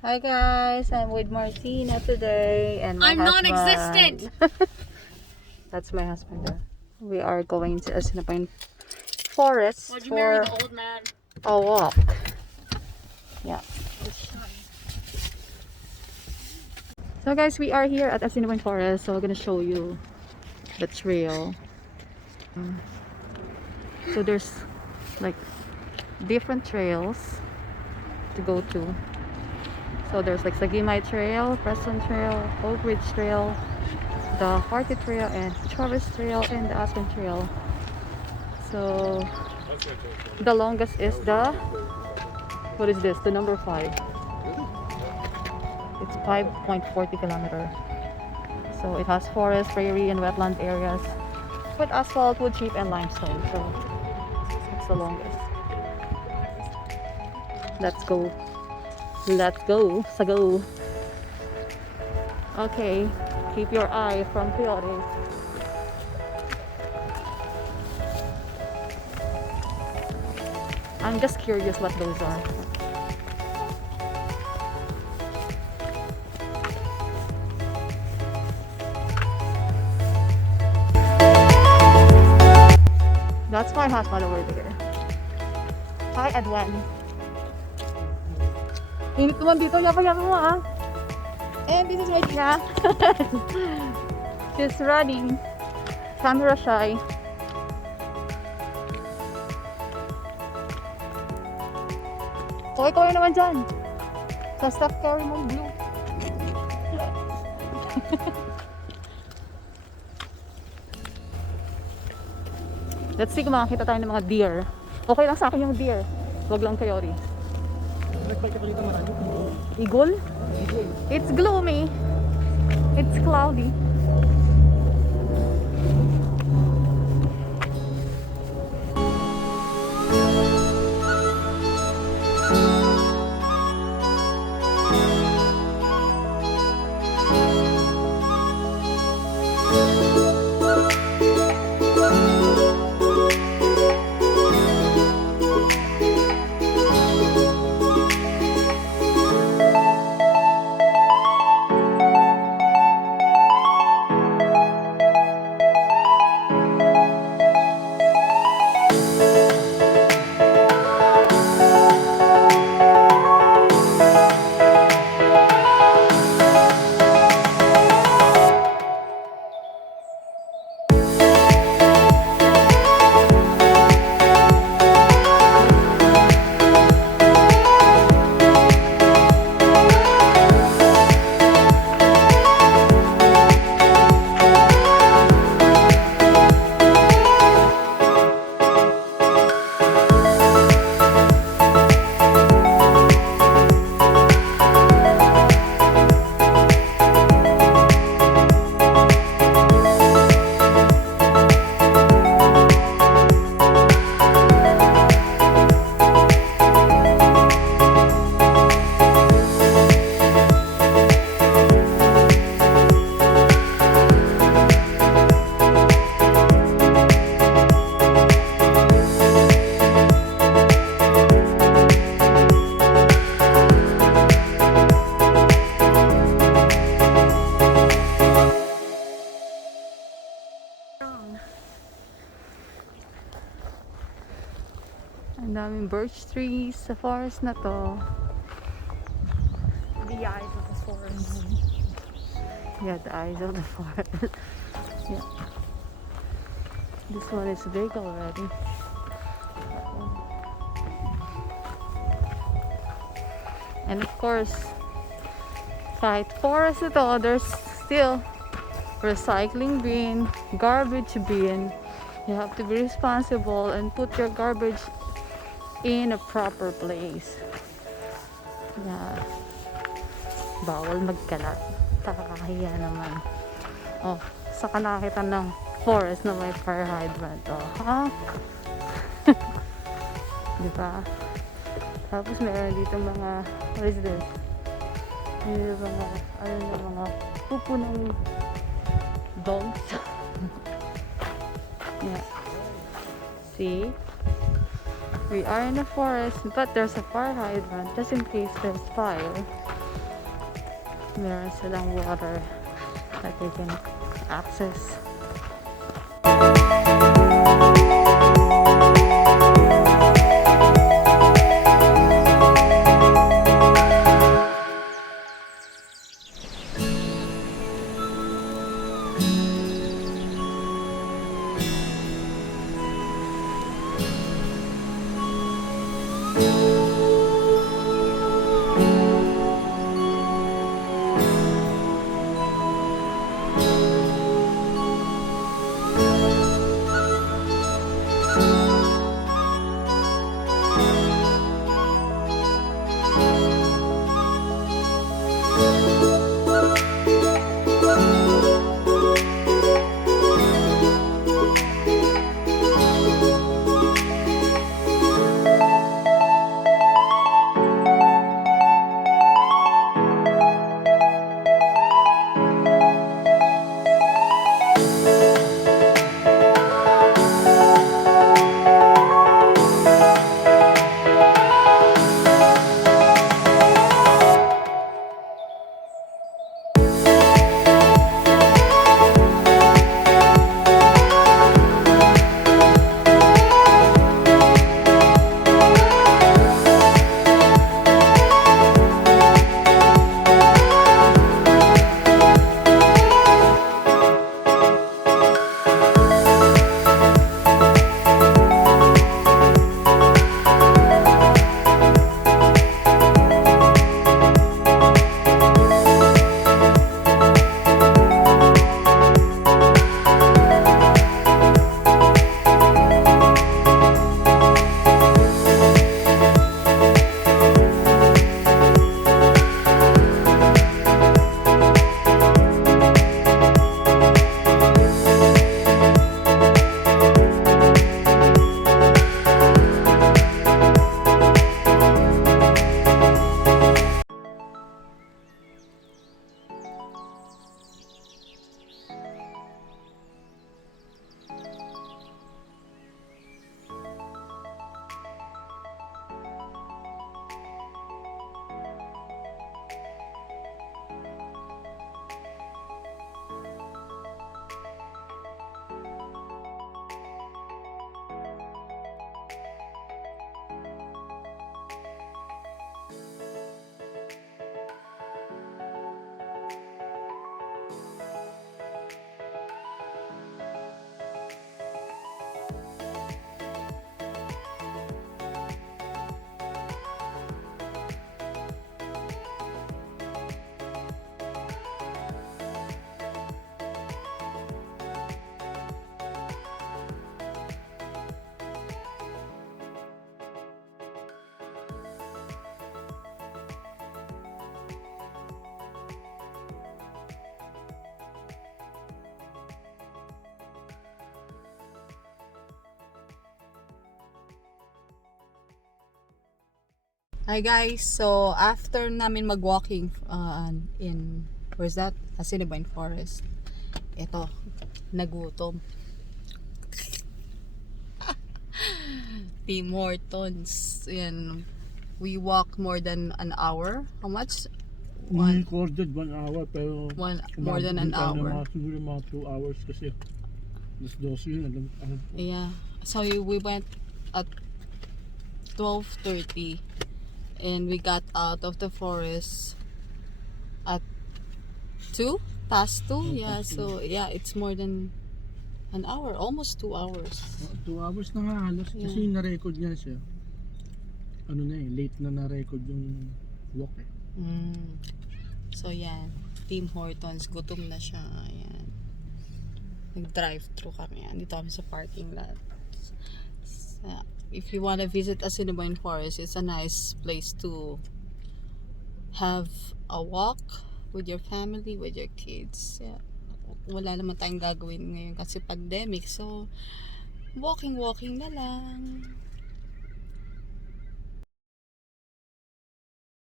Hi guys, I'm with Martina today and my I'm husband. non-existent. That's my husband there. We are going to Assiniboine Forest Why'd you for marry the old man? a walk. Yeah. So guys, we are here at Assiniboine Forest, so we're gonna show you the trail. So there's like different trails to go to. So there's like Sagimay Trail, Preston Trail, Oak Ridge Trail, the Harty Trail, and Travis Trail, and the Aspen Trail. So the longest is the, what is this? The number 5. It's 5.40 kilometer. So it has forest, prairie, and wetland areas with asphalt, wood chip, and limestone. So it's the longest. Let's go. Let's go. Sago. Okay. Keep your eye from coyotes. I'm just curious what those are. That's my husband over there. Hi, Edwin. Init naman dito. Yapa-yapa mo ah. And this is my Tina. She's running. Camera shy. So, ikaw na naman dyan. Sa Steph Curry mong blue. Let's see kung makakita tayo ng mga deer. Okay lang sa akin yung deer. Huwag lang coyote. Eagle? It's gloomy. It's cloudy. Ang daming birch trees sa forest na to. The eyes of the forest. Yeah, the eyes of the forest. Yeah. This one is big already. And of course, kahit forest ito, there's still recycling bin, garbage bin. You have to be responsible and put your garbage in a proper place. Yeah. Bawal magkalat. Nakakahiya naman. Oh, saka nakakita ng forest na may fire hydrant. Oh, ha? Diba? Tapos meron dito mga, what is this? Dito mga, ano na, mga pupo ng dogs. Yeah. See? We are in the forest, but there's a fire hydrant just in case there's fire. meron silang water that they can access. Hi guys, so after namin mag-walking in, where's that? Assiniboine Forest. Ito, nagutom. Tim Hortons. Yan. We walked more than an hour. How much? We recorded 1 hour pero More than an hour. Siguro mga 2 hours kasi alas 12 yun. Yeah. So we went at 12:30 and we got out of the forest at 2 past 2. Yeah, so yeah, it's more than an hour, almost 2 hours. 2 hours na nga halos kasi na-record niya siya. Ano na late na na-record yung walk eh. So yan, Tim Hortons, gutom na siya. Ayan. Nag-drive-thru kami. Dito kami sa parking lot. So, if you want to visit Assiniboine Forest, it's a nice place to have a walk with your family, with your kids. Yeah. Wala naman tayong gagawin ngayon kasi pandemic. So, walking na lang.